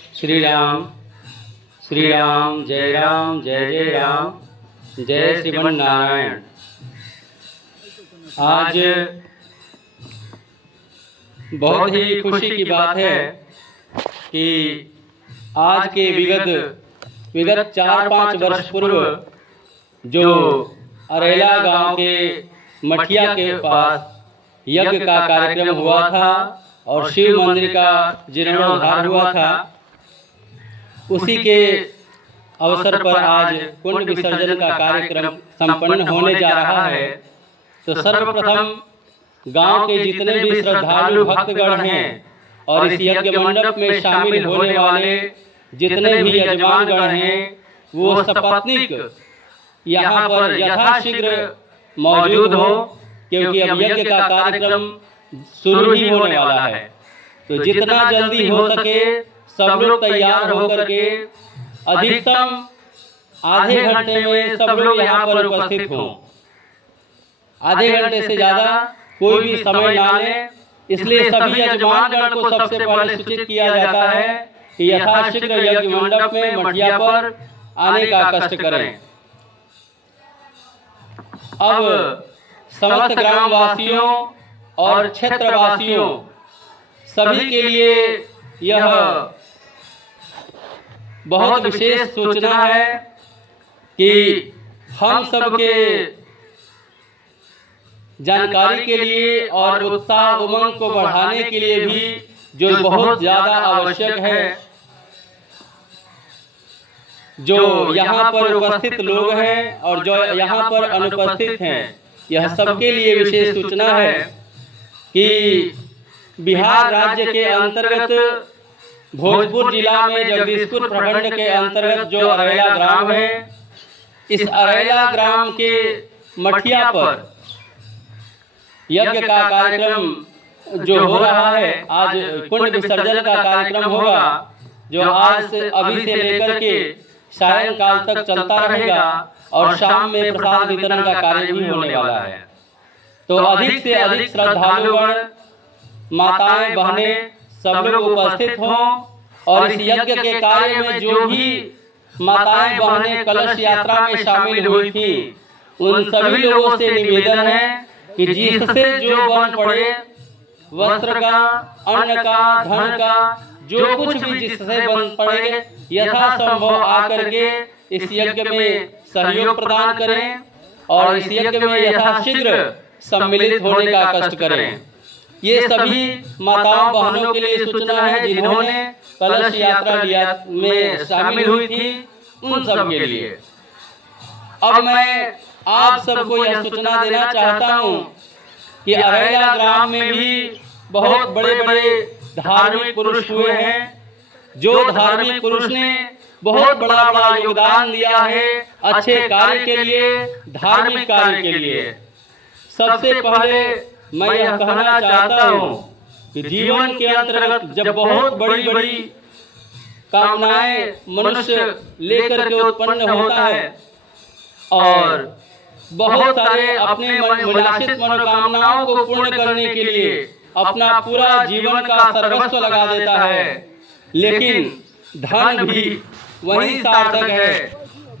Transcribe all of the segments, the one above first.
श्री राम जय राम जय जय राम जय श्रीमन नारायण। आज बहुत ही खुशी की बात है कि आज के विगत 4-5 वर्ष पूर्व जो अरेला गांव के मठिया के पास यज्ञ का कार्यक्रम हुआ था और शिव मंदिर का जीर्णोद्धार हुआ था, उसी के अवसर पर आज कुंड विसर्जन का कार्यक्रम संपन्न होने जा रहा है। तो सर्वप्रथम गांव के जितने भी श्रद्धालु भक्तगण हैं और इस यज्ञ मंडप में शामिल होने वाले जितने भी यजमानगण हैं, वो सपत्नीक यहाँ पर यथाशीघ्र मौजूद हो, क्योंकि अब यज्ञ का कार्यक्रम शुरू ही होने वाला है। तो जितना जल्दी हो सके सब लोग तैयार होकर के अधिकतम आधे घंटे में सब लोग यहाँ पर उपस्थित हों। आधे घंटे से ज़्यादा कोई भी समय ना लें, इसलिए सभी यजमानगण को सबसे पहले सूचित किया जाता है कि यथाशीघ्र यज्ञ मंडप में मठिया पर आने का कष्ट करें। अब समस्त ग्रामवासियों और क्षेत्रवासियों सभी के लिए यह बहुत विशेष सूचना है कि हम सबके जानकारी के लिए और उत्साह उमंग को बढ़ाने के लिए भी जो बहुत ज़्यादा आवश्यक है, जो यहाँ पर उपस्थित लोग हैं और जो यहाँ पर अनुपस्थित हैं, यह सबके लिए विशेष सूचना है कि बिहार राज्य के अंतर्गत भोजपुर जिला में जगदीशपुर प्रखंड के अंतर्गत जो अरेला ग्राम है, इस अरेला ग्राम के मठिया पर यज्ञ का कार्यक्रम जो हो रहा है, आज कुंड विसर्जन का कार्यक्रम होगा, जो आज से अभी से लेकर के सायंकाल तक चलता रहेगा और शाम में प्रसाद वितरण का कार्य भी होने वाला है। तो अधिक से अधिक श्रद्धालुगण, माताएं, बहनें सब लोग उपस्थित हों और इस यज्ञ के कार्य में जो भी माताएं बहनें कलश यात्रा में शामिल हुई थी, उन सभी लोगों से निवेदन है कि जिससे जो बन पड़े, वस्त्र का, अन्न का, धन का, जो कुछ भी जिससे बन पड़े, यथासंभव आकर के इस यज्ञ में सहयोग प्रदान करें और इस यज्ञ में यथाशीघ्र सम्मिलित होने का कष्ट करें। ये सभी माताओं बहनों के लिए सूचना है जिन्होंने कलश यात्रा में शामिल हुई थी, उन सब के लिए। अब मैं आप सबको यह सूचना देना चाहता हूँ कि अरेला ग्राम में भी बहुत बड़े बड़े धार्मिक पुरुष हुए हैं, जो धार्मिक पुरुष ने बहुत बड़ा योगदान दिया है अच्छे कार्य के लिए, धार्मिक कार्य के लिए। सबसे पहले मैं यह कहना चाहता हूँ कि जीवन के अंतर्गत जब बहुत बड़ी बड़ी कामनाएं मनुष्य लेकर के उत्पन्न होता है और बहुत सारे अपने मनोवांछित मनोकामनाओं को पूर्ण करने के लिए अपना पूरा जीवन का सर्वस्व लगा देता है, लेकिन धन भी वही सार्थक है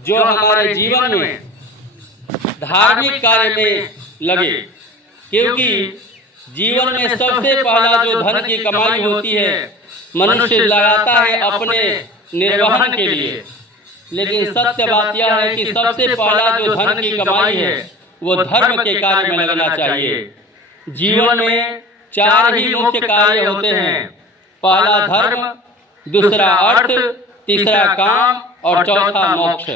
जो हमारे जीवन में धार्मिक कार्य में लगे, क्योंकि जीवन में सबसे पहला जो धन की कमाई होती है मनुष्य लगाता है अपने निर्वहन के लिए, लेकिन सत्य बात यह है कि सबसे पहला जो धन की कमाई है वो धर्म के कार्य में लगना चाहिए। जीवन में 4 ही मुख्य कार्य होते हैं, पहला धर्म, दूसरा अर्थ, तीसरा काम और चौथा मोक्ष।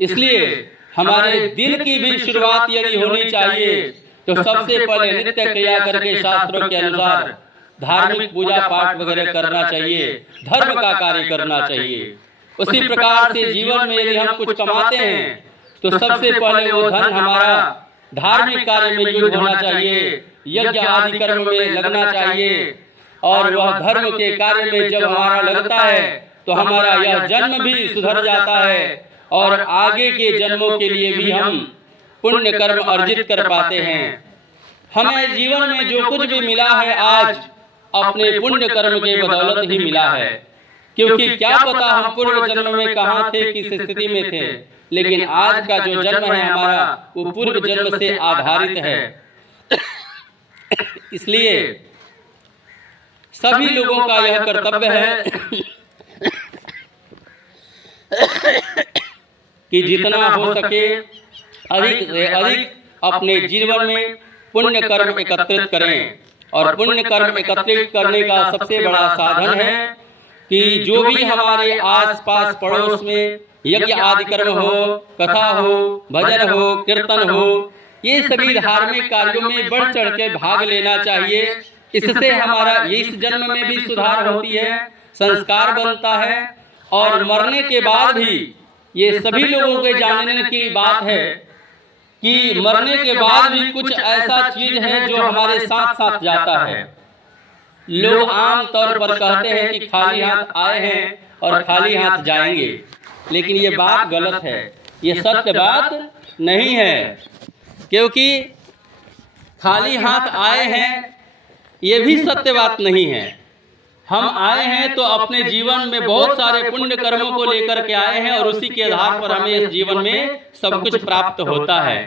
इसलिए हमारे दिन की भी शुरुआत यदि होनी चाहिए तो सबसे पहले नित्य क्रिया करके शास्त्रों के अनुसार धार्मिक पूजा पाठ वगैरह करना चाहिए, धर्म का कार्य करना चाहिए। उसी प्रकार से जीवन में यदि हम कुछ कमाते हैं तो सबसे पहले वो धन हमारा धार्मिक कार्य में यूज होना चाहिए, यज्ञ आदि कर्म में लगना चाहिए। और वह धर्म के कार्य में जब हमारा लगता है तो हमारा यह जन्म भी सुधर जाता है और आगे के जन्मों के लिए भी हम पुण्य कर्म अर्जित कर पाते हैं। हमें जीवन में जो कुछ भी मिला है आज अपने पुण्य कर्म के बदौलत ही मिला है। क्योंकि क्या पता हम पूर्व जन्म में कहाँ थे, किस स्थिति में थे, लेकिन आज का जो जन्म है हमारा वो पूर्व जन्म से आधारित है। इसलिए सभी लोगों का यह कर्तव्य है कि जितना हो सके अधिक से अधिक अपने जीवन में पुण्य कर्म एकत्रित करें। और पुण्य कर्म एकत्रित करने का सबसे बड़ा साधन है कि जो भी हमारे आसपास पड़ोस में यज्ञ आदि कर्म हो, कथा हो, भजन हो, कीर्तन हो, ये सभी धार्मिक कार्यों में बढ़ चढ़ के भाग लेना चाहिए। इससे हमारा इस जन्म में भी सुधार होती है, संस्कार बनता है, और मरने के बाद भी ये सभी लोगों के जानने की बात है कि मरने के बाद भी कुछ ऐसा चीज है जो हमारे साथ साथ जाता है। लोग आम तौर पर कहते हैं कि खाली हाथ आए हैं और खाली हाथ जाएंगे, लेकिन ये बात गलत है, ये सत्य बात नहीं है। क्योंकि खाली हाथ आए हैं ये भी सत्य बात नहीं है। हम आए हैं तो अपने जीवन में बहुत सारे पुण्य कर्मों को लेकर के आए हैं और उसी के आधार पर हमें इस जीवन में सब कुछ प्राप्त होता है।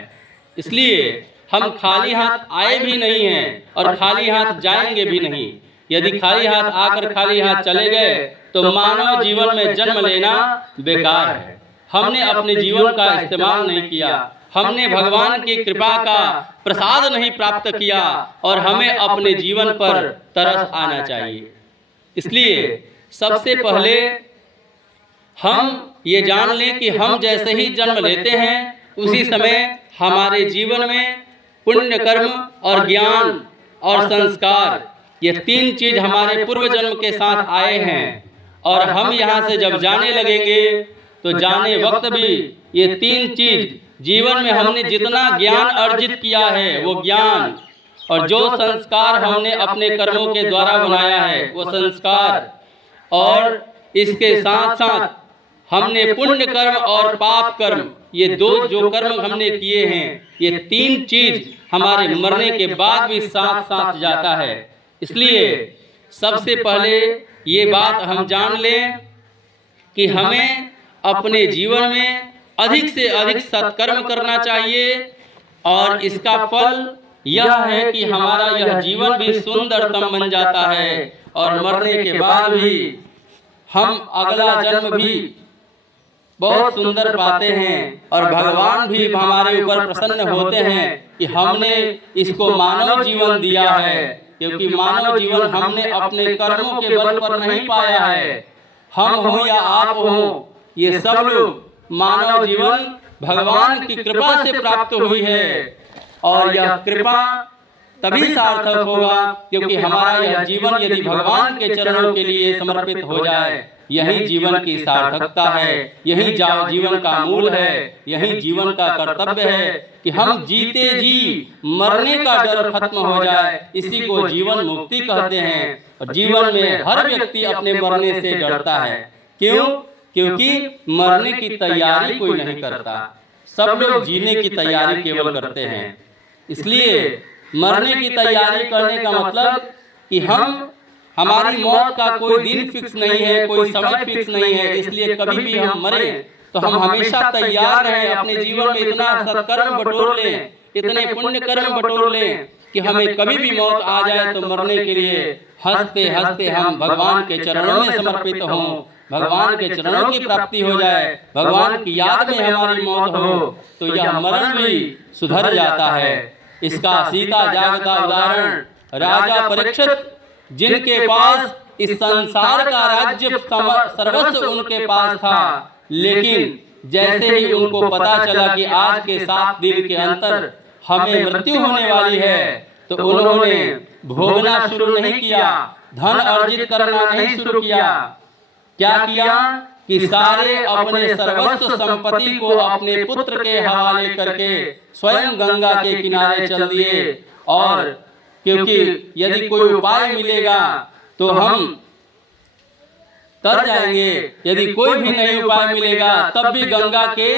इसलिए हम खाली हाथ आए भी नहीं हैं और खाली हाथ जाएंगे भी नहीं। यदि खाली हाथ आकर खाली हाथ चले गए तो मानव जीवन में जन्म लेना बेकार है। हमने अपने जीवन का इस्तेमाल नहीं किया, हमने भगवान की कृपा का प्रसाद नहीं प्राप्त किया और हमें अपने जीवन पर तरस आना चाहिए। इसलिए सबसे पहले हम ये जान लें कि हम जैसे ही जन्म लेते हैं उसी समय हमारे जीवन में पुण्य कर्म और ज्ञान और संस्कार, ये तीन चीज हमारे पूर्व जन्म के साथ आए हैं। और हम यहाँ से जब जाने लगेंगे तो जाने वक्त भी ये तीन चीज जीवन में हमने जितना ज्ञान अर्जित किया है वो ज्ञान, और जो संस्कार हमने अपने कर्मों के द्वारा बनाया है वो संस्कार, और इसके साथ साथ हमने पुण्य कर्म और पाप कर्म, ये दो जो कर्म हमने किए हैं, ये तीन चीज हमारे मरने के बाद भी साथ साथ जाता है। इसलिए सबसे पहले ये बात हम जान लें कि हमें अपने जीवन में अधिक से अधिक सत्कर्म करना चाहिए, और इसका फल यह है कि हमारा यह जीवन भी सुंदरतम बन जाता है और मरने के बाद भी हम अगला जन्म भी बहुत सुंदर पाते हैं और भगवान भी हमारे ऊपर प्रसन्न होते हैं कि हमने इसको मानव जीवन दिया है। क्योंकि मानव जीवन हमने अपने कर्मों के बल पर नहीं पाया है। हम हो या आप हो, ये सब लोग मानव जीवन भगवान की कृपा से प्राप्त हुई है, और यह कृपा तभी सार्थक होगा क्योंकि हमारा यह जीवन यदि भगवान के चरणों के लिए समर्पित हो जाए। यही जीवन की सार्थकता है, यही जीवन का मूल है, यही जीवन का कर्तव्य है कि हम जीते जी मरने का डर खत्म हो जाए। इसी को जीवन मुक्ति कहते हैं। और जीवन में हर व्यक्ति अपने मरने से डरता है। क्यों? क्योंकि मरने की तैयारी कोई नहीं करता, सब लोग जीने की तैयारी केवल करते हैं। इसलिए मरने की तैयारी करने का मतलब कि हमारी मौत का कोई दिन फिक्स नहीं है, कोई समय फिक्स नहीं है। इसलिए कभी भी हम मरे तो हम हमेशा तैयार रहें, अपने जीवन में इतना सत्कर्म बटोर लें, इतने पुण्य कर्म बटोर लें कि हमें कभी भी मौत आ जाए तो मरने के लिए हंसते हंसते हम भगवान के चरणों में समर्पित हों, भगवान के चरणों की प्राप्ति हो जाए, भगवान की याद में हमारी मौत हो तो यह मरण भी सुधर जाता है। इसका सीता जागता उदाहरण राजा परीक्षित, जिनके पास इस संसार का राज्य सर्वस्व उनके पास था, लेकिन जैसे ही उनको पता चला कि आज के 7 दिन के अंतर हमें मृत्यु होने वाली है तो उन्होंने भोगना शुरू नहीं किया, धन अर्जित करना नहीं शुरू किया। क्या किया कि सारे अपने सर्वस्व संपत्ति को अपने पुत्र के हवाले करके स्वयं गंगा के किनारे चल दिए। और क्योंकि यदि कोई उपाय मिलेगा तो हम तर जाएंगे, यदि कोई भी नहीं उपाय मिलेगा तब भी गंगा के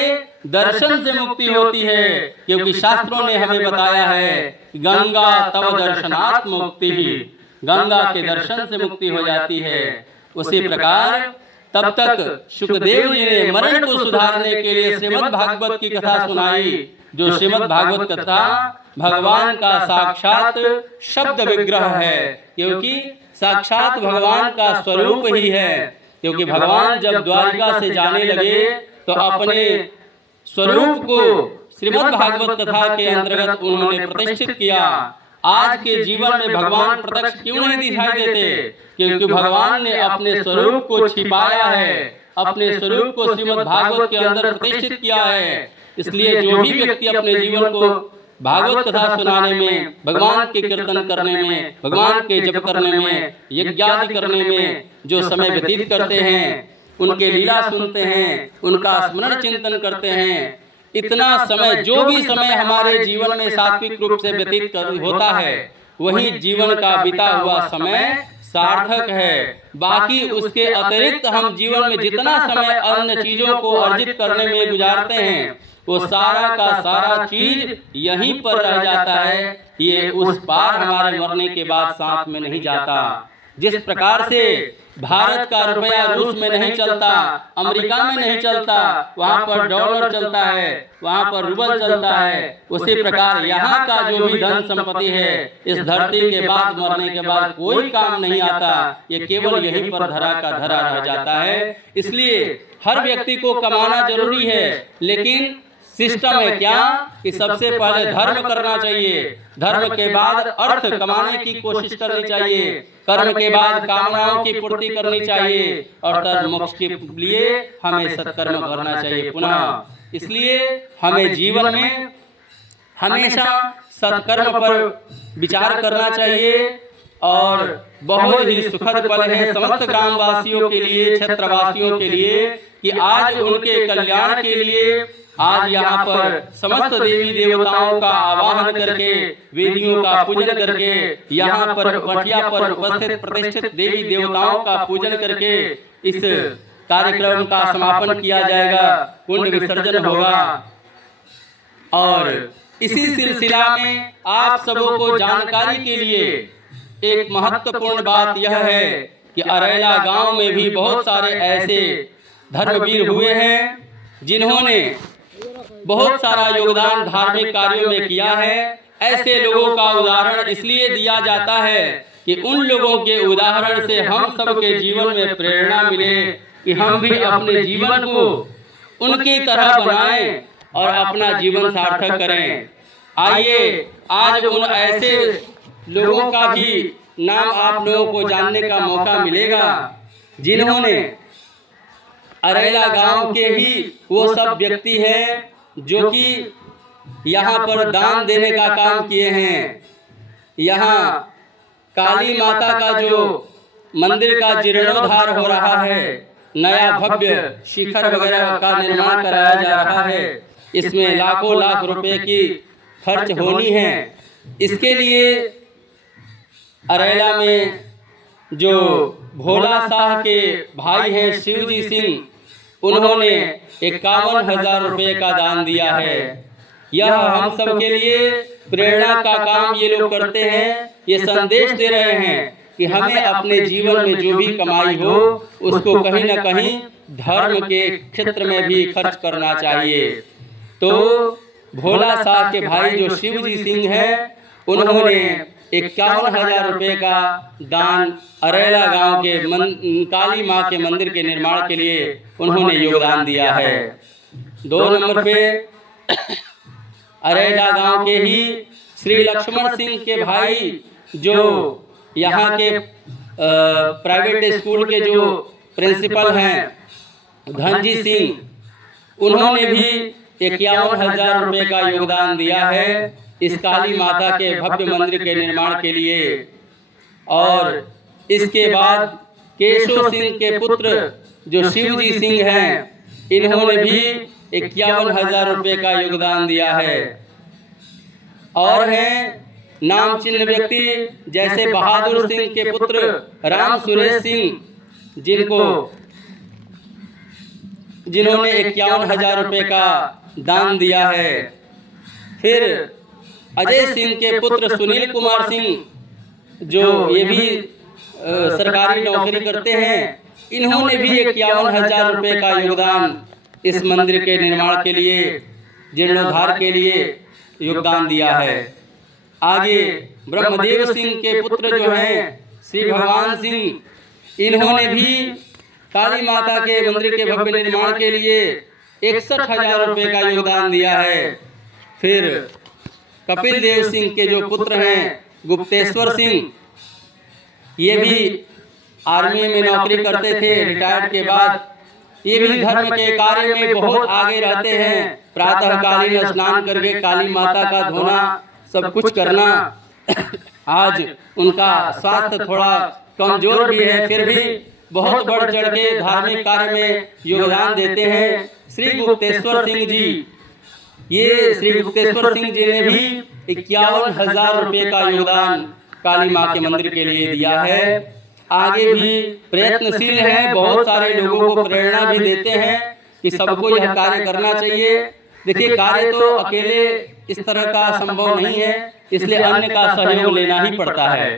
दर्शन से मुक्ति होती है। क्योंकि शास्त्रों ने हमें बताया है कि गंगा तव दर्शनात् मुक्ति ही, गंगा के दर्शन से मुक्ति हो जाती है। उसी प्रकार तब तक सुखदेव जी ने मरण को सुधारने के लिए श्रीमद् भागवत की कथा सुनाई, जो श्रीमद् भागवत कथा भगवान का साक्षात शब्द विग्रह है, क्योंकि साक्षात भगवान का स्वरूप ही है। क्योंकि भगवान जब द्वारिका से जाने लगे तो अपने स्वरूप को श्रीमद् भागवत कथा के अंतर्गत उन्होंने प्रतिष्ठित किया। आज के जीवन में भगवान प्रत्यक्ष क्यों नहीं दिखाई देते? क्योंकि भगवान ने अपने स्वरूप को छिपाया है, अपने स्वरूप को श्रीमद् भागवत के अंदर प्रतिष्ठित किया है। इसलिए जो भी व्यक्ति अपने जीवन को भागवत कथा सुनाने में, भगवान के कीर्तन करने में, भगवान के जप करने में, यज्ञादि करने में जो समय व्यतीत करते हैं, उनके लीला सुनते हैं, उनका स्मरण चिंतन करते हैं, इतना समय, जो भी समय हमारे जीवन में सात्विक रूप से व्यतीत होता है, वही जीवन का बीता हुआ समय सार्थक है। बाकी उसके अतिरिक्त हम जीवन में जितना समय अन्य चीजों को अर्जित करने में गुजारते हैं, वो सारा का सारा चीज यहीं पर रह जाता है। ये उस पार हमारे मरने के बाद साथ में नहीं जाता। जिस प्रकार से भारत का रुपया रूस में नहीं चलता, अमेरिका में नहीं चलता, वहाँ पर डॉलर चलता है, वहाँ पर रूबल चलता है, उसी प्रकार यहाँ का जो भी धन संपत्ति है, इस धरती के बाद, मरने के बाद कोई काम नहीं आता। ये केवल यहीं पर धरा का धरा रह जाता है। इसलिए हर व्यक्ति को कमाना जरूरी है, लेकिन सिस्टम है क्या कि सबसे पहले धर्म करना चाहिए, धर्म के बाद अर्थ कमाने की कोशिश करनी चाहिए, कर्म के बाद कामनाओं की पूर्ति करनी चाहिए, और तब मोक्ष के लिए हमें सत्कर्म करना चाहिए पुनः। इसलिए हमें जीवन में हमेशा सत्कर्म पर विचार करना चाहिए। और बहुत ही सुखद पल है समस्त ग्रामवासियों के लिए, क्षेत्रवासियों के लिए, कि आज उनके कल्याण के लिए आज यहाँ पर समस्त देवी देवताओं का आवाहन करके, वेदियों का पूजन करके, यहाँ पर मठिया पर उपस्थित प्रतिष्ठित देवी देवताओं का पूजन करके इस कार्यक्रम का समापन किया जाएगा, कुंड विसर्जन होगा। और इसी सिलसिला में आप सबों को जानकारी के लिए एक महत्वपूर्ण बात यह है कि अरेला गांव में भी बहुत सारे ऐसे धर्मवीर हुए हैं जिन्होंने बहुत सारा योगदान धार्मिक कार्यों में किया है। ऐसे लोगों का उदाहरण इसलिए दिया जाता है कि उन लोगों के उदाहरण से हम सब के जीवन में प्रेरणा मिले कि हम भी अपने जीवन को उनकी तरह बनाएं और अपना जीवन सार्थक करें। आइए आज उन ऐसे लोगों का भी नाम आप लोगों को जानने का मौका मिलेगा जिन्होंने अरेला गांव के ही वो सब व्यक्ति हैं जो कि यहाँ पर दान देने का काम किए हैं। यहाँ काली माता का जो मंदिर का जीर्णोद्धार हो रहा है, नया भव्य शिखर वगैरह का निर्माण कराया जा रहा है, इसमें लाखों लाख रुपए की खर्च होनी है। इसके लिए अरेला में जो भोला शाह के भाई हैं शिवजी सिंह, उन्होंने 51,000 रुपये का दान दिया है। यह हम सब के लिए प्रेरणा का काम ये लोग करते हैं। ये संदेश दे रहे हैं कि हमें अपने जीवन में जो भी कमाई हो उसको कहीं न कहीं धर्म के क्षेत्र में भी खर्च करना चाहिए। तो भोला शाह के भाई जो शिवजी सिंह हैं, उन्होंने 51,000 रुपये का दान अरेला गांव के काली माँ के मंदिर के निर्माण के लिए उन्होंने योगदान दिया है। 2 नंबर पे अरेला गांव के ही श्री लक्ष्मण सिंह के भाई जो यहाँ के प्राइवेट स्कूल के जो प्रिंसिपल हैं धनजी सिंह, उन्होंने भी 51,000 रुपये का योगदान दिया है इस काली माता के भव्य मंदिर के निर्माण के लिए। और इसके बाद केशव सिंह के पुत्र जो शिवजी सिंह हैं, इन्होंने भी 51,000 रुपये का योगदान दिया है। और हैं नाम चिन्ह व्यक्ति जैसे बहादुर सिंह के पुत्र राम सुरेश सिंह, जिन्होंने 51,000 रुपये का दान दिया है। फिर अजय सिंह के पुत्र सुनील कुमार सिंह, जो ये भी सरकारी नौकरी करते हैं, इन्होंने भी 51,000 रुपये का योगदान इस मंदिर के निर्माण के लिए, जीर्णोद्धार के लिए योगदान दिया है। आगे ब्रह्मदेव सिंह के पुत्र जो हैं श्री भगवान सिंह, इन्होंने भी काली माता के मंदिर के भव्य निर्माण के लिए 61,000 रुपये का योगदान दिया है। फिर कपिल देव सिंह के जो पुत्र हैं गुप्तेश्वर सिंह, ये भी आर्मी में नौकरी करते थे, रिटायर्ड के बाद ये भी धर्म के कार्य में बहुत आगे रहते हैं। प्रातःकालीन स्नान करके काली माता का धोना, सब कुछ करना। आज उनका स्वास्थ्य थोड़ा कमजोर भी है, फिर भी बहुत बढ़ चढ़ के धार्मिक कार्य में योगदान देते हैं। श्री गुप्तेश्वर सिंह जी, ये श्री गुप्तेश्वर सिंह जी ने भी 51,000 रुपये का योगदान काली माँ के मंदिर के लिए दिया है। आगे भी प्रयत्नशील हैं, बहुत सारे लोगों को प्रेरणा भी देते हैं कि सबको यह कार्य करना चाहिए। देखिए, कार्य तो अकेले इस तरह का संभव नहीं है, इसलिए अन्य का सहयोग लेना ही पड़ता है।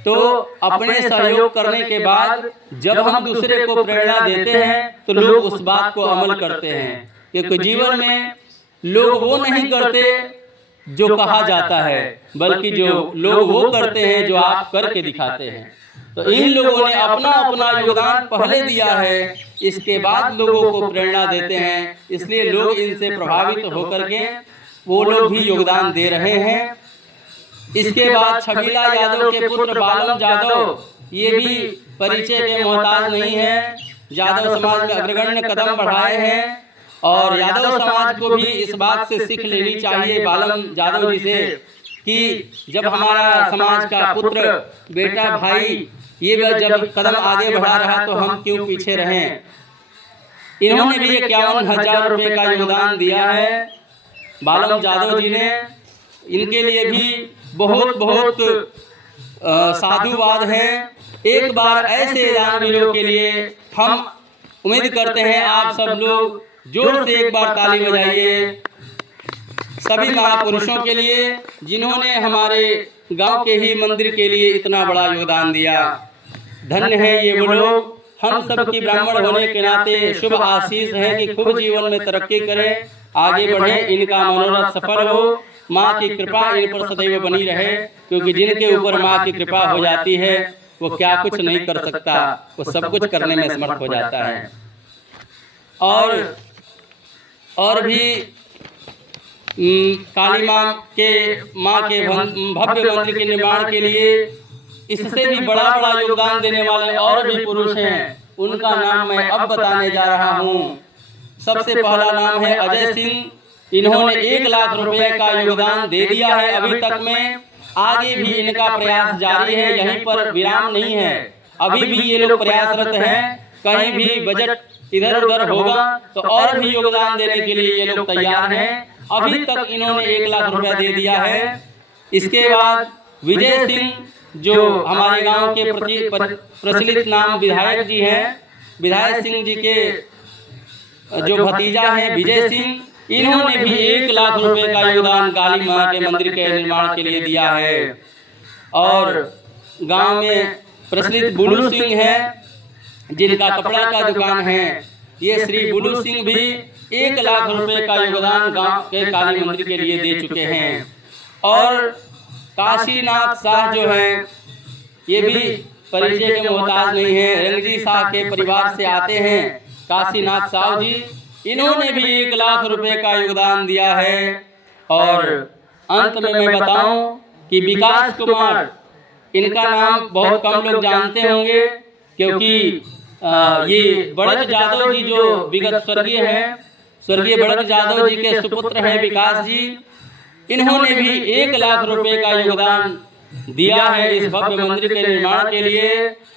तो अपने सहयोग करने के बाद जब हम दूसरे को प्रेरणा देते हैं तो लोग उस बात को अमल करते हैं, क्योंकि जीवन में लोग वो नहीं करते जो कहा जाता है, बल्कि जो लोग वो करते हैं जो आप करके दिखाते हैं। तो इन लोगों ने अपना अपना योगदान पहले दिया है, इसके बाद लोगों को प्रेरणा देते हैं, इसलिए लोग इनसे प्रभावित होकर के वो लोग भी योगदान दे रहे हैं। इसके बाद छबीला यादव के पुत्र बालम यादव, ये भी परिचय के मोहताज नहीं है, यादव समाज में अग्रगण्य कदम बढ़ाए हैं। और यादव समाज को भी इस बात से सीख लेनी चाहिए बालम यादव जी से कि जब हमारा समाज का पुत्र, बेटा, भाई ये जब कदम आगे बढ़ा रहा तो हम क्यों पीछे रहें। इन्होंने भी 51,000 रुपये का योगदान दिया है बालम यादव जी ने। इनके लिए भी बहुत बहुत साधुवाद है। एक बार ऐसे दानवीरों के लिए हम उम्मीद करते हैं आप सब लोग जोर से एक बार ताली बजाइए सभी महापुरुषों के लिए, जिन्होंने हमारे गांव के ही मंदिर के लिए इतना बड़ा योगदान दिया। धन्य है ये वो लोग। हम सब की ब्राह्मण होने के नाते शुभ आशीष है कि खूब जीवन में तरक्की करें, आगे बढ़ें, इनका मनोरथ सफल हो। माँ की कृपा इन पर सदैव बनी रहे, क्योंकि जिनके ऊपर माँ की कृपा हो जाती है वो क्या कुछ नहीं कर सकता, वो सब कुछ करने में समर्थ हो जाता है। और भी काली माँ के भव्य मंदिर के निर्माण के लिए इससे भी बड़ा बड़ा योगदान देने वाले और भी पुरुष हैं, उनका नाम मैं अब बताने जा रहा हूँ। सबसे पहला नाम है अजय सिंह। इन्होंने 1 लाख रुपए का योगदान दे दिया है अभी तक में। आगे भी इनका प्रयास जारी है, यहीं पर विराम नहीं है। अभी भी ये लोग प्रयासरत हैं, कहीं भी बजट इधर उधर होगा तो और भी योगदान देने के लिए ये लोग तैयार हैं। अभी तक इन्होंने 1 लाख रुपया दे दिया है। इसके बाद विजय सिंह, जो हमारे गांव के प्रचलित नाम विधायक जी हैं, विधायक सिंह जी के जो भतीजा हैं विजय सिंह, इन्होंने भी 1 लाख रुपए का योगदान काली माँ के मंदिर के निर्माण के लिए दिया है। और गांव में प्रचलित बुलू सिंह हैं, जिनका कपड़ा का दुकान है, ये श्री बुलू सिंह भी 1 लाख रुपए का योगदान गांव के काली मंदिर के लिए दे चुके हैं। और काशीनाथ शाह जो हैं, ये भी परिचय के मोहताज नहीं है, रंगजी शाह के परिवार से आते हैं काशीनाथ शाह जी। इन्होंने भी 1 लाख रुपए का योगदान दिया है। और अंत में मैं बताऊं कि विकास कुमार, इनका नाम बहुत कम लोग जानते होंगे, क्योंकि ये बड़क यादव जी जो विगत स्वर्गीय हैं, स्वर्गीय बड़क यादव जी के सुपुत्र हैं विकास जी, इन्होंने भी 1 लाख रुपए का योगदान दिया है इस भव्य मंदिर के निर्माण के लिए।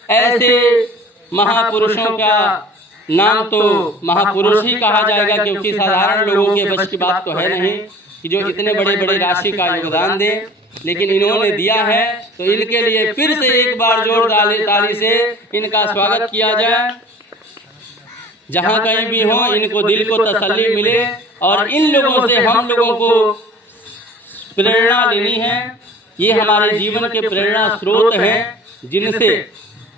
ऐसे महापुरुषों का नाम तो महापुरुष ही कहा जाएगा, क्योंकि साधारण लोगों के बस की बात तो है नहीं कि जो इतने बड़े बड़े राशि का योगदान दें, लेकिन इन्होंने दिया है तो इनके लिए फिर से एक बार जोरदार ताली से इनका स्वागत किया जाए। जहाँ कहीं भी हो, इनको दिल को तसल्ली मिले और इन लोगों से हम लोगों को प्रेरणा लेनी है। ये हमारे जीवन के प्रेरणा स्रोत हैं, जिनसे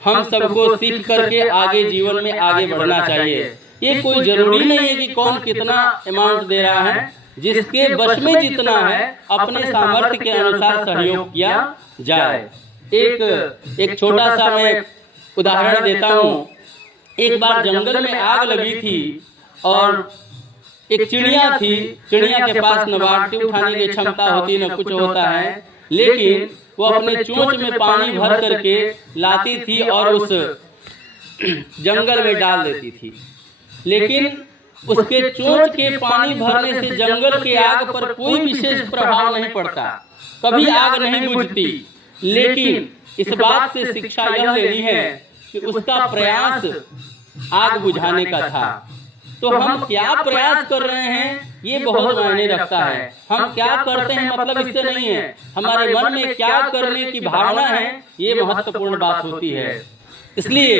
हम सबको सीख करके आगे जीवन में आगे बढ़ना चाहिए। ये कोई जरूरी नहीं है कि कौन कितना अमाउंट दे रहा है, जिसके वश में जितना है अपने सामर्थ्य के अनुसार सहयोग किया जाए। एक छोटा सा मैं उदाहरण देता हूँ। एक बार जंगल में आग लगी थी और एक चिड़िया थी। चिड़िया के पास न बाल्टी उठाने की क्षमता होती न कुछ होता है, लेकिन वो अपने चोंच में पानी भर करके लाती थी और उस जंगल में डाल देती थी। लेकिन उसके चोंच के पानी भरने से जंगल के आग पर कोई विशेष प्रभाव नहीं पड़ता, कभी आग नहीं बुझती। लेकिन इस बात से शिक्षा यह लेनी है कि उसका प्रयास आग बुझाने का था। तो हम क्या प्रयास कर रहे हैं ये बहुत मायने रखता है। हम क्या करते हैं मतलब इससे नहीं है, हमारे मन में क्या करने की भावना है ये महत्वपूर्ण बात होती है। इसलिए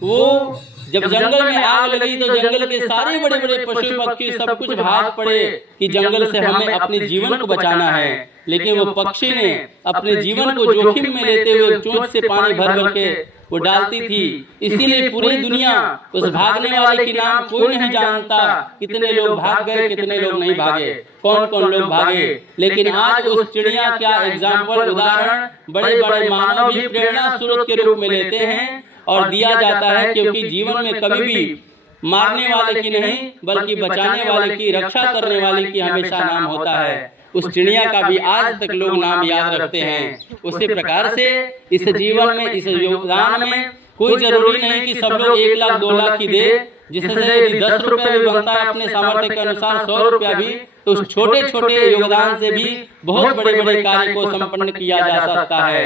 वो जब जंगल में आग लगी तो जंगल के सारे बड़े बड़े पशु पक्षी सब कुछ भाग पड़े कि जंगल से हमें अपने जीवन को बचाना है। लेकिन वो पक्षी ने अपने जीवन को जोखिम में लेते हुए चोंच से पानी भर भर के वो डालती थी। इसीलिए पूरी दुनिया उस भागने वाले के नाम कोई नहीं जानता, कितने लोग भाग गए कितने लोग नहीं भागे, कौन कौन लोग भागे। लेकिन आज उस चिड़िया का एग्जाम्पल उदाहरण बड़े बड़े मानव भी प्रेरणा स्रोत के रूप में लेते हैं और दिया जाता है, क्योंकि जीवन में कभी भी मारने वाले की नहीं बल्कि बचाने वाले की, रक्षा करने वाले की हमेशा नाम होता है। उस चिड़िया का भी आज तक लोग नाम याद रखते हैं। उसी प्रकार से इस जीवन में, इस योगदान में कोई जरूरी नहीं कि सब लोग 1 लाख 2 लाख ही दे। जिससे 10 रुपया भी बनता है अपने सामर्थ्य के अनुसार, 100 रुपया भी, तो उस छोटे छोटे योगदान से भी बहुत बड़े बड़े कार्य को संपन्न किया जा सकता है।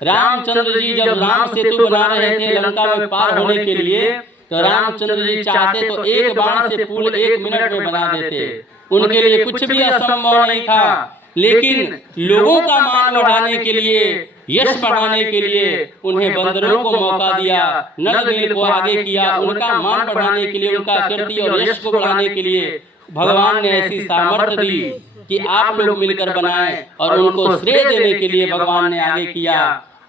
रामचंद्र जी जब राम सेतु बना रहे थे लंका में पार होने के लिए, तो रामचंद्र जी चाहते तो एक बाण से पुल 1 मिनट में बना देते। उनके लिए कुछ भी असंभव नहीं था। लेकिन लोगों का मान बढ़ाने के लिए, यश बढ़ाने के लिए उन्हें बंदरों को मौका दिया, नल नील को आगे किया। उनका मान बढ़ाने के लिए, उनका कीर्ति और यश को बढ़ाने के लिए भगवान ने ऐसी सामर्थ्य दी कि आप लोग मिलकर बनाएं, और उनको श्रेय देने के लिए भगवान ने आगे किया।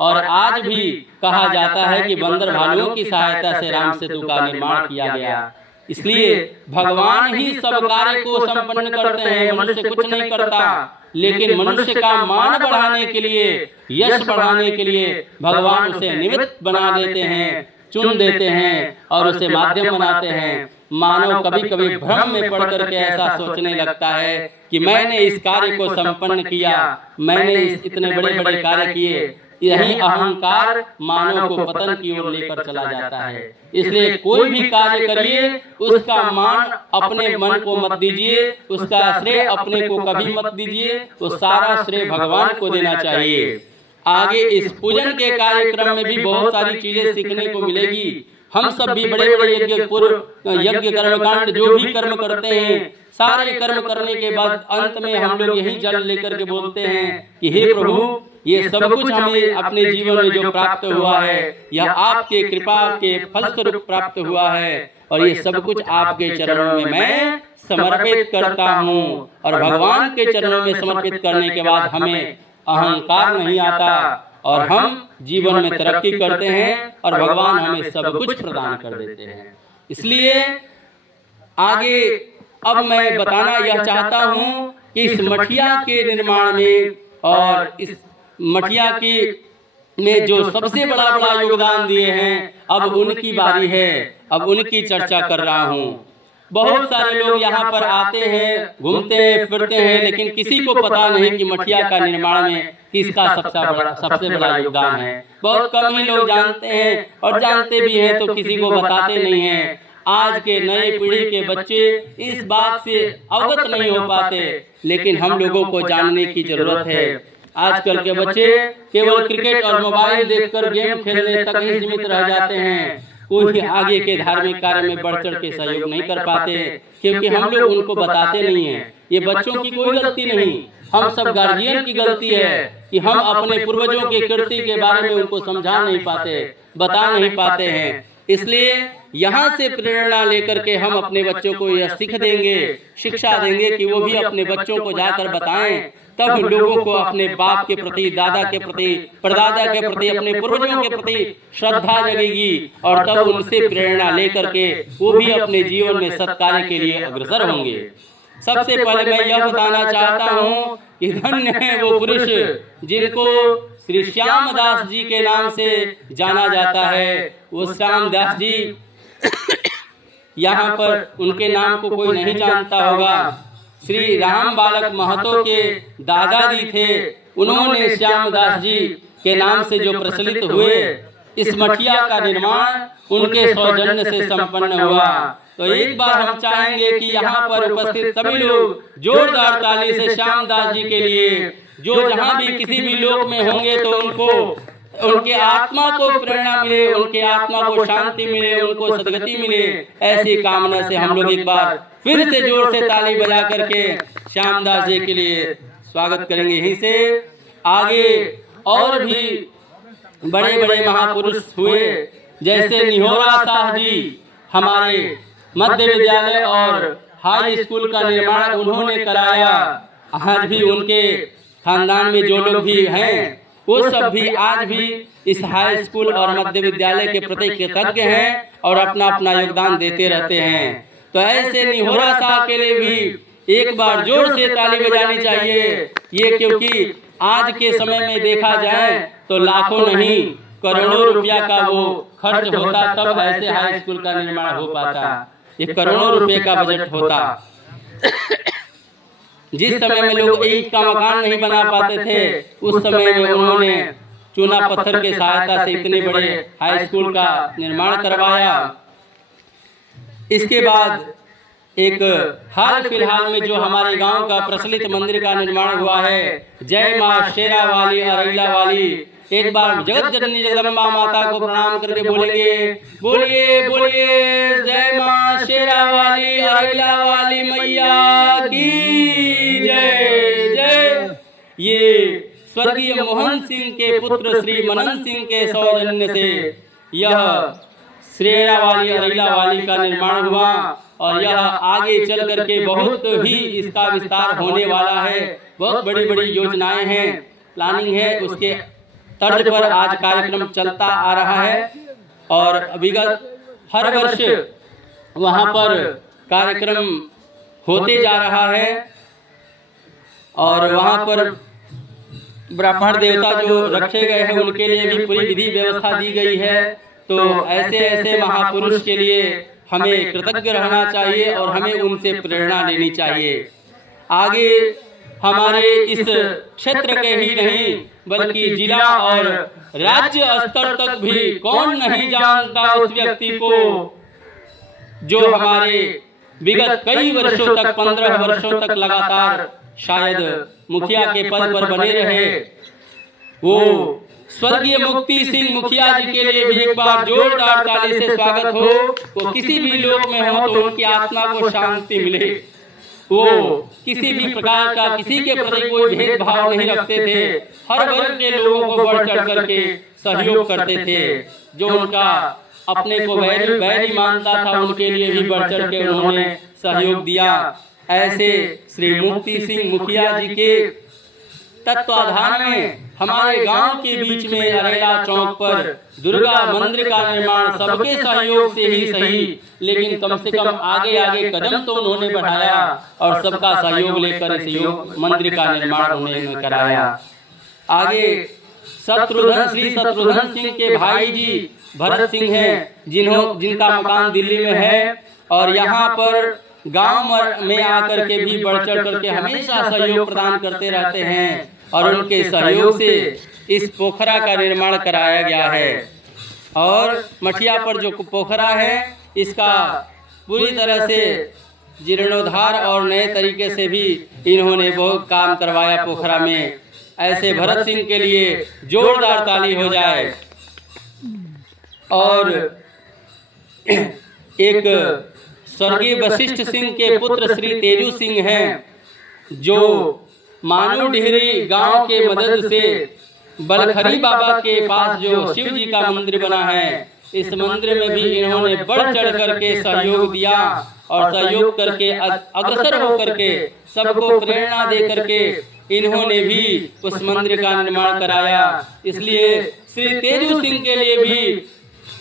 और आज भी कहा जाता है कि बंदर भालुओं की सहायता से राम सेतु का निर्माण किया गया। इसलिए भगवान ही सब कार्य को संपन्न करते हैं, मनुष्य कुछ नहीं करता। लेकिन मनुष्य का मान बढ़ाने के लिए, यश बढ़ाने के लिए भगवान उसे निमित्त बना देते हैं, चुन देते हैं और उसे माध्यम बनाते हैं। मानव कभी कभी भ्रम में पड़ करके ऐसा सोचने लगता है कि मैंने इस कार्य को संपन्न किया, मैंने इतने बड़े बड़े कार्य किए। यही अहंकार मानव को पतन की ओर लेकर चला जाता है। इसलिए कोई भी कार्य करिए, उसका मान अपने मन को मत दीजिए, उसका श्रेय अपने को कभी मत दीजिए, तो सारा श्रेय भगवान को देना चाहिए। आगे इस पूजन के कार्यक्रम में भी बहुत सारी चीजें सीखने को मिलेगी। हम सब भी बड़े बड़े यज्ञ कर्मकांड जो भी कर्म करते हैं, सारे कर्म करने के बाद अंत में हम लोग यही जल लेकर के बोलते हैं कि हे प्रभु, ये सब कुछ हमें अपने जीवन में जो प्राप्त हुआ है यह आपके कृपा के फलस्वरूप प्राप्त हुआ है, और ये सब कुछ आपके चरणों में मैं समर्पित करता हूँ। और भगवान के चरणों में समर्पित करने के बाद हमें अहंकार नहीं आता और हम जीवन में तरक्की करते हैं और भगवान हमें सब कुछ प्रदान कर देते हैं। इसलिए आगे अब मैं बताना यह चाहता हूँ कि इस मठिया के निर्माण में और इस मठिया के में जो सबसे बड़ा योगदान दिए हैं, अब उनकी बारी है, अब उनकी चर्चा कर रहा हूँ। बहुत सारे लोग यहाँ पर आते हैं, घूमते हैं, फिरते हैं, लेकिन किसी को पता नहीं कि मठिया का निर्माण में किसका सबसे बड़ा योगदान है। बहुत कम ही लोग जानते हैं, और जानते भी हैं तो किसी को बताते नहीं हैं। आज के नए पीढ़ी के बच्चे इस बात से अवगत नहीं हो पाते, लेकिन हम लोगों को जानने की जरूरत है। आजकल के बच्चे केवल क्रिकेट और मोबाइल देखकर गेम खेलने तक ही सीमित रह जाते हैं। कोई आगे के धार्मिक कार्य में बढ़ चढ़ के सहयोग नहीं कर पाते, क्योंकि हम लोग उनको बताते नहीं हैं। ये बच्चों की कोई गलती नहीं, हम सब गार्जियन की गलती है कि हम अपने पूर्वजों के कीर्ति के बारे में उनको समझा नहीं पाते, बता नहीं पाते हैं। इसलिए यहाँ से प्रेरणा लेकर के हम अपने बच्चों को यह सीख देंगे, शिक्षा देंगे कि वो भी अपने बच्चों को जाकर बताएं, तब लोगों को अपने बाप के प्रति, दादा के प्रति, परदादा के प्रति, अपने पूर्वजों के प्रति श्रद्धा जगेगी और तब उनसे प्रेरणा लेकर के वो भी अपने जीवन में सत्कार्य के लिए अग्रसर होंगे। सबसे पहले मैं यह बताना चाहता हूँ कि धन्य है वो पुरुष जिनको श्री श्याम दास जी के नाम से जाना जाता है। वो श्याम दास जी यहाँ पर उनके नाम को कोई नहीं जानता होगा। श्री राम बालक महतो के दादाजी थे, उन्होंने श्याम दास जी के नाम से जो प्रचलित हुए, इस मठिया का निर्माण उनके सौजन्य से संपन्न हुआ। तो एक बार हम चाहेंगे कि यहाँ पर उपस्थित सभी लोग जोरदार ताली से श्याम दास जी के लिए, जो जहाँ भी किसी भी लोक में होंगे तो उनको, उनके आत्मा को प्रेरणा मिले, उनके आत्मा को शांति मिले, उनको सदगति मिले, ऐसी कामना से हम लोग एक बार फिर से जोर से ताली बजा करके श्याम दास जी के लिए स्वागत करेंगे। यहीं से आगे और भी बड़े बड़े महापुरुष हुए, जैसे निहोरा शाह जी हमारे मध्य विद्यालय और हाई स्कूल का निर्माण उन्होंने कराया। आज भी उनके खानदान में जो लोग भी हैं वो सब भी आज भी इस हाई स्कूल और मध्य विद्यालय के प्रति कृतज्ञ हैं और अपना अपना योगदान देते रहते हैं। तो ऐसे निहोरा शाह के लिए भी एक बार जोर से ताली बजानी चाहिए। ये क्योंकि आज के समय में देखा जाए तो लाखों नहीं करोड़ों रुपया का वो खर्च होता, तब ऐसे हाई स्कूल का निर्माण हो पाता। ये करोड़ों रुपए का बजट होता। जिस समय में लोग ईंट का मकान नहीं बना पाते थे, उस समय में उन्होंने चूना पत्थर के सहायता से इतने बड़े हाई स्कूल का निर्माण करवाया। इसके बाद एक हाल फिलहाल में जो हमारे गांव का प्रचलित मंदिर का निर्माण हुआ है, जय माँ शेरा वाली अरैला वाली, एक बार जगत जननी जगदम्बा माता को प्रणाम करके बोलेंगे, बोलिए बोलिए जय माँ शेरा वाली अरैला वाली मैया की जय जय। ये स्वर्गीय मोहन सिंह के पुत्र श्री मनन सिंह के सौजन्य से यह शेरा वाली अरैला वाली का निर्माण हुआ और यह आगे चल करके बहुत ही इसका विस्तार होने वाला है। बहुत बड़ी बड़ी योजनाएं हैं, प्लानिंग है, उसके तर्ज पर आज कार्यक्रम चलता आ रहा है और विगत हर वर्ष वहां पर कार्यक्रम होते जा रहा है और वहां पर ब्राह्मण देवता जो रखे गए हैं उनके लिए भी पूरी विधि व्यवस्था दी गई है। तो ऐसे ऐसे महापुरुष के लिए हमें कृतज्ञ रहना चाहिए और हमें उनसे प्रेरणा लेनी चाहिए। आगे हमारे इस क्षेत्र के ही नहीं बल्कि जिला और राज्य स्तर तक भी कौन नहीं जानता उस व्यक्ति को जो हमारे विगत कई वर्षों तक 15 वर्षों तक लगातार शायद मुखिया के पद पर बने रहे। वो स्वर्गीय मुक्ति सिंह मुखिया जी के लिए भी एक बार जोरदार ताली से स्वागत हो। वो किसी भी लोक में हो तो उनकी आत्मा को शांति मिले। वो किसी भी प्रकार का किसी के प्रति कोई भेदभाव नहीं रखते थे, हर वर्ग के लोगों को बढ़ चढ़ करके सहयोग करते थे। जो उनका अपने को बैरी मानता था उनके लिए भी बढ़ चढ़ के उन्होंने सहयोग दिया। ऐसे श्री मुक्ति सिंह मुखिया जी के तत्वाधान में हमारे गांव के बीच में अरेला चौक पर दुर्गा मंदिर का निर्माण सबके सहयोग से ही सही, लेकिन कम से कम आगे आगे कदम तो उन्होंने बढ़ाया और सबका सहयोग लेकर इस मंदिर का निर्माण उन्होंने कराया। आगे श्री शत्रुघ्न सिंह के भाई जी भरत सिंह हैं, जिनका मकान दिल्ली में है और यहाँ पर गांव में आकर के भी बढ़ चढ़ करके हमेशा सहयोग प्रदान करते रहते हैं और उनके सहयोग से इस पोखरा का निर्माण कराया गया है। और मठिया पर जो पोखरा है इसका पूरी तरह से जीर्णोद्धार और नए तरीके से भी इन्होंने बहुत काम करवाया पोखरा में। ऐसे भरत सिंह के लिए जोरदार ताली हो जाए। और एक स्वर्गीय वशिष्ठ सिंह के पुत्र श्री तेजू सिंह हैं, जो मानू डिहरी गांव के मदद से बलखरी बाबा के पास जो शिव जी का मंदिर बना है इस मंदिर में भी इन्होंने बढ़ चढ़ करके सहयोग दिया और सहयोग करके अग्रसर होकर के सबको प्रेरणा दे करके इन्होंने भी उस मंदिर का निर्माण कराया। इसलिए श्री तेजू सिंह के लिए भी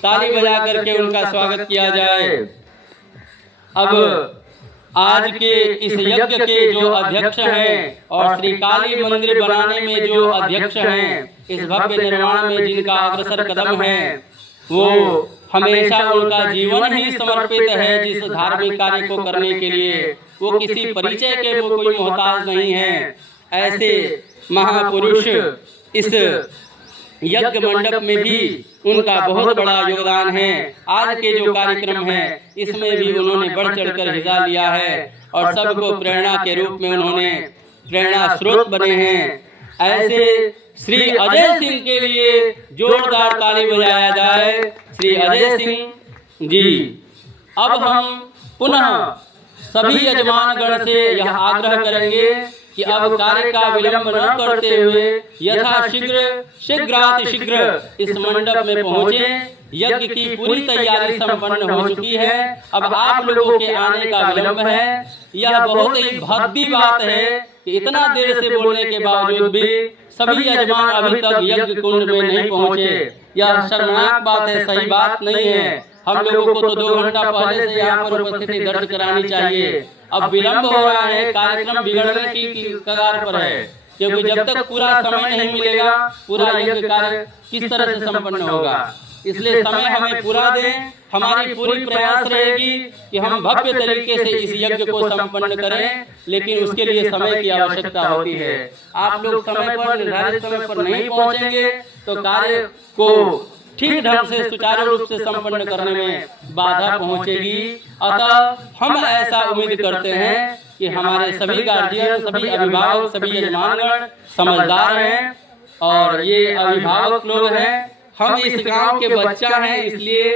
ताली बजा करके उनका स्वागत किया जाए। अब आज के इस यज्ञ के जो अध्यक्ष हैं और श्री काली मंदिर बनाने में जो अध्यक्ष हैं, इस भव्य निर्माण में जिनका अग्रसर कदम है, वो हमेशा उनका जीवन ही समर्पित है जिस धार्मिक कार्य को करने के लिए। वो किसी परिचय के कोई मोहताज नहीं है। ऐसे महापुरुष इस यज्ञ मंडप में भी उनका बहुत बड़ा योगदान है। आज के जो कार्यक्रम है इसमें भी उन्होंने बढ़ चढ़कर हिस्सा लिया है और सबको प्रेरणा के रूप में उन्होंने प्रेरणा स्रोत बने हैं। ऐसे श्री अजय सिंह के लिए जोरदार ताली बजाया जाए। श्री अजय सिंह जी, अब हम पुनः सभी यजमानगण से यह आग्रह करेंगे कि अब कार्य का विलंब न करते हुए शीघ्र इस मंडप में पहुंचे। यज्ञ की पूरी तैयारी संपन्न हो चुकी है। अब आप लोगों के आने का विलंब है। यह बहुत ही भद्दी बात है कि इतना देर से बोलने के बावजूद भी सभी यजमान अभी तक यज्ञ कुंड में नहीं पहुंचे। यह शर्मनाक बात है, सही बात नहीं है। हम लोगों को तो 2 घंटा पहले से यहाँ पर उपस्थिति दर्ज करानी चाहिए। अब विलंब हो रहा है, कार्यक्रम बिगड़ने की कगार पर है, क्योंकि जब तक पूरा समय नहीं मिलेगा पूरा यज्ञ कार्य किस तरह से संपन्न होगा। इसलिए समय हमें पूरा दें। हमारी पूरी प्रयास रहेगी कि हम भव्य तरीके से इस यज्ञ को संपन्न करें, लेकिन उसके लिए समय की आवश्यकता होती है। आप लोग समय पर, निर्धारित समय पर नहीं पहुंचेंगे तो कार्य को ठीक ढंग से सुचारू रूप से संपन्न करने में बाधा पहुंचेगी। अतः हम ऐसा उम्मीद करते हैं कि हमारे सभी गार्जियन, सभी अभिभावक, सभी यजमानगण समझदार हैं और ये अभिभावक लोग हैं। हम इस गांव के बच्चा हैं, इसलिए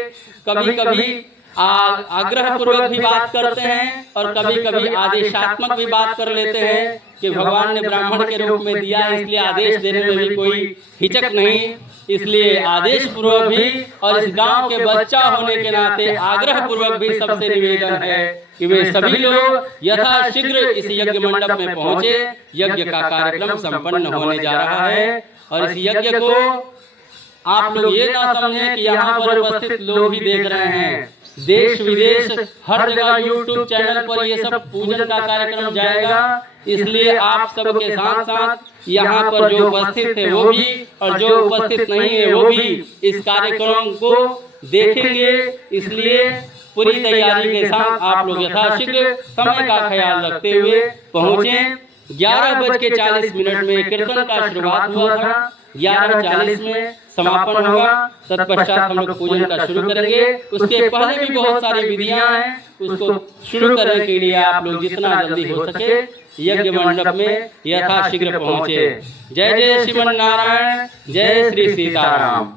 कभी कभी आग्रह पूर्वक भी बात करते हैं और कभी कभी आदेशात्मक भी बात कर लेते हैं कि भगवान ने ब्राह्मण के रूप में दिया, इसलिए आदेश देने में भी कोई हिचक नहीं। इसलिए आदेश पूर्वक भी और इस गांव के बच्चा होने के नाते आग्रह पूर्वक भी सबसे निवेदन है कि वे सभी लोग यथाशीघ्र इस यज्ञ मंडप में पहुंचे। यज्ञ का कार्यक्रम संपन्न होने जा रहा है और इस यज्ञ को आप लोग ये ना समझें कि यहाँ पर उपस्थित लोग ही देख रहे हैं। देश विदेश हर जगह YouTube चैनल पर ये सब पूजन का कार्यक्रम जाएगा। इसलिए आप सबके साथ साथ यहाँ पर जो उपस्थित है वो भी और जो उपस्थित नहीं है वो भी इस कार्यक्रम को देखेंगे। इसलिए पूरी तैयारी के साथ आप लोग यथाशीघ्र समय का ख्याल रखते हुए पहुँचे। 11:40 में कीर्तन का शुरुआत हुआ था, 11:40 में समापन होगा। तत्पश्चात हम लोग पूजन का शुरू करेंगे। उसके पहले भी बहुत सारी विधियां हैं, उसको शुरू करने के लिए आप लोग जितना जल्दी हो सके यज्ञ मंडप में यथाशीघ्र पहुंचे। जय जय श्रीमन नारायण, जय श्री सीताराम।